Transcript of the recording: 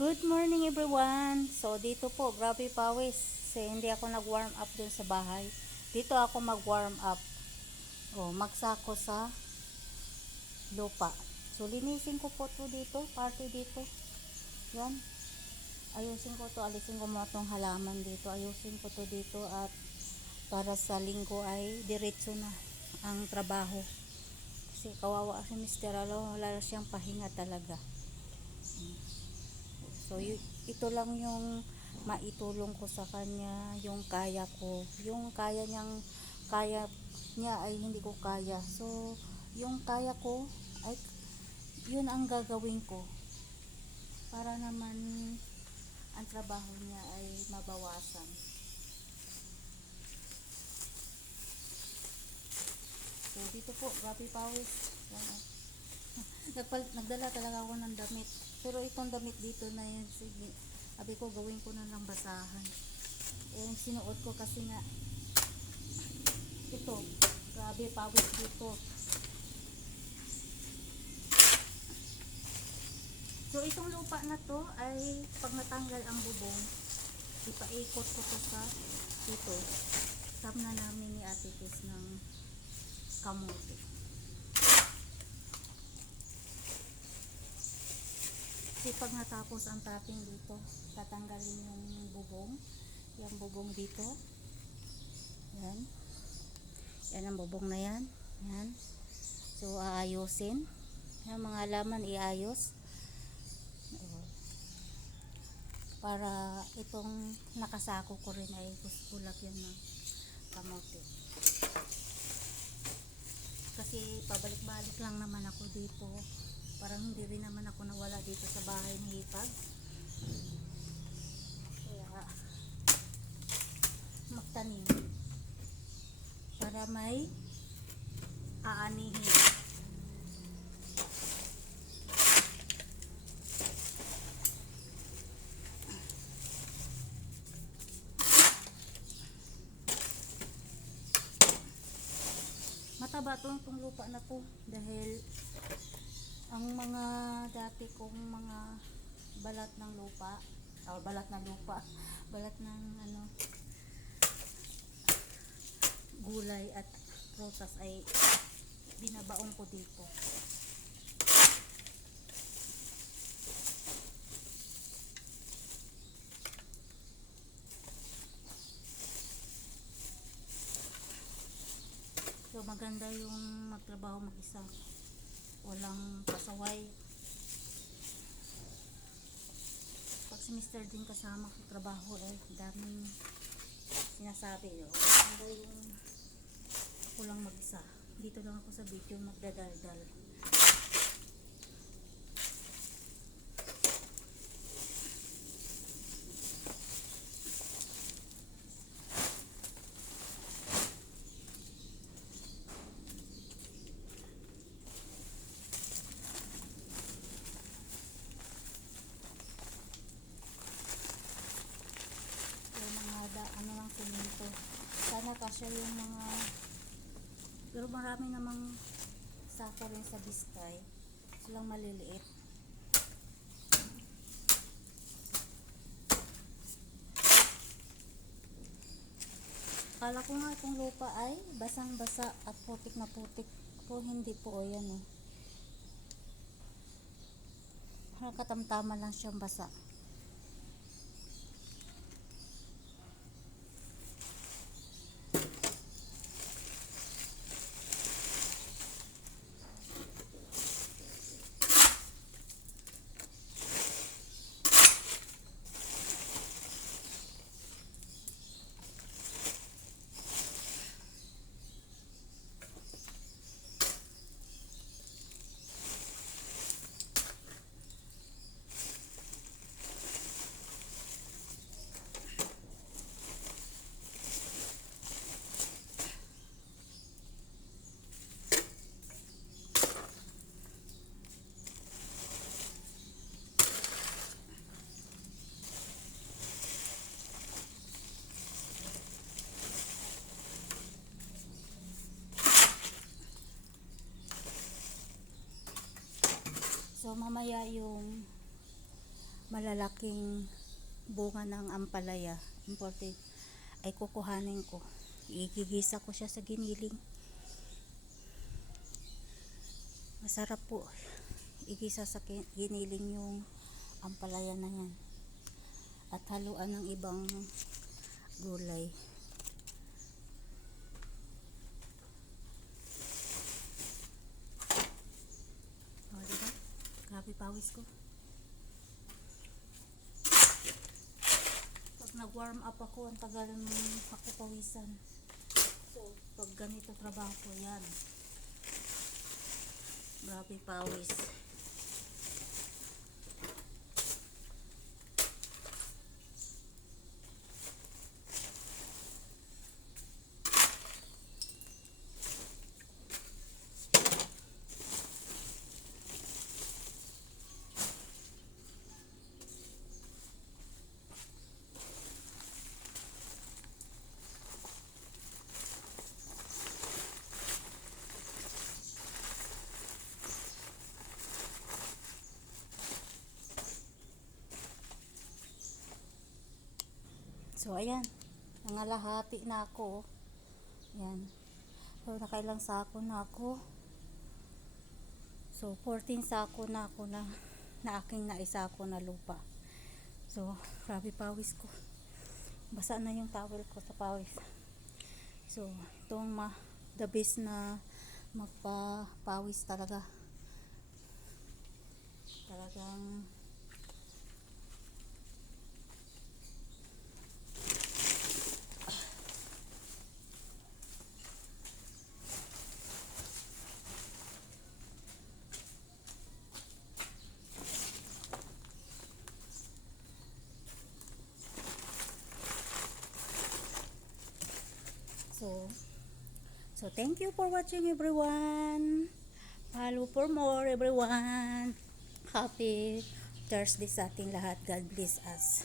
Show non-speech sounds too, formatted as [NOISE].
Good morning everyone. So dito po, grabe pawis. Kasi hindi ako nag-warm up dun sa bahay. Dito ako mag-warm up. O, magsako sa lupa. So linisin ko po to dito, party dito. Yan. Ayusin ko to, alisin ko mo tong halaman dito. Ayusin ko to dito at para sa linggo ay diretso na ang trabaho. Kasi kawawa si Mr. Alo, wala siyang pahinga talaga. So, ito lang yung maitulong ko sa kanya, yung kaya ko. Yung kaya niyang, kaya niya ay hindi ko kaya. So, yung kaya ko, ay, yun ang gagawin ko. Para naman, ang trabaho niya ay mabawasan. So, dito po, grabe pawis. [LAUGHS] Nagpal, nagdala talaga ako ng damit. Pero itong damit dito na yun, sige, sabi ko gawin ko na lang basahan. Eh, sinuot ko kasi nga, ito, grabe pawis dito. So, itong lupa na to ay pag natanggal ang bubong, ipaikot ko to sa dito. Tap na namin ni Ate Tis ng kamote. Kasi pag natapos ang tapping dito, tatanggalin yung bubong. Yung bubong dito. Yan. Yan ang bubong na yan. Yan. So, aayusin. Yan mga laman iayos. Para itong nakasako ko rin ay kulap yan ng kamote. Kasi pabalik-balik lang naman ako dito. Parang hindi rin naman ako nawala dito sa bahay ni Hipag. Kaya magtanim para may aanihin. Mataba to itong lupa na to dahil ang mga dati kong mga balat ng lupa o balat ng lupa [LAUGHS] balat ng ano gulay at prutas ay binabaong ko dito so maganda yung magtrabaho mag-isa walang pasaway pag si Mr. din kasama sa trabaho eh daming sinasabi oh, ano yung mag-isa dito lang ako sa video magdadaldal yung mga da, ano lang simento sana kasya yung mga pero marami namang sako rin sa Biskay silang maliliit Kala ko nga itong lupa ay basang-basa at putik na putik. Po hindi po o yan eh. Parang katamtaman lang siyang basa. So mamaya yung malalaking bunga ng ampalaya. Imported ay kukuhanin ko. Igigisa ko siya sa giniling. Masarap po. Igisa sa giniling yung ampalaya na yan. At haluan ng ibang gulay o diba grabe pawis ko pag nag-warm up ako, ang tagal ng ako pawisan. So, pag ganito trabaho ko, yan. Grabe pawis. So, ayan. Nangalahati na ako. Yan. So, nakailang sako na ako. So, 14 sako na ako na na aking naisako na lupa. So, grabe pawis ko. Basa na yung towel ko sa pawis. So, itong ma the best na magpapawis talaga. Talagang So, so thank you for watching everyone. Follow for more everyone. Happy Thursday sa ating lahat. God bless us.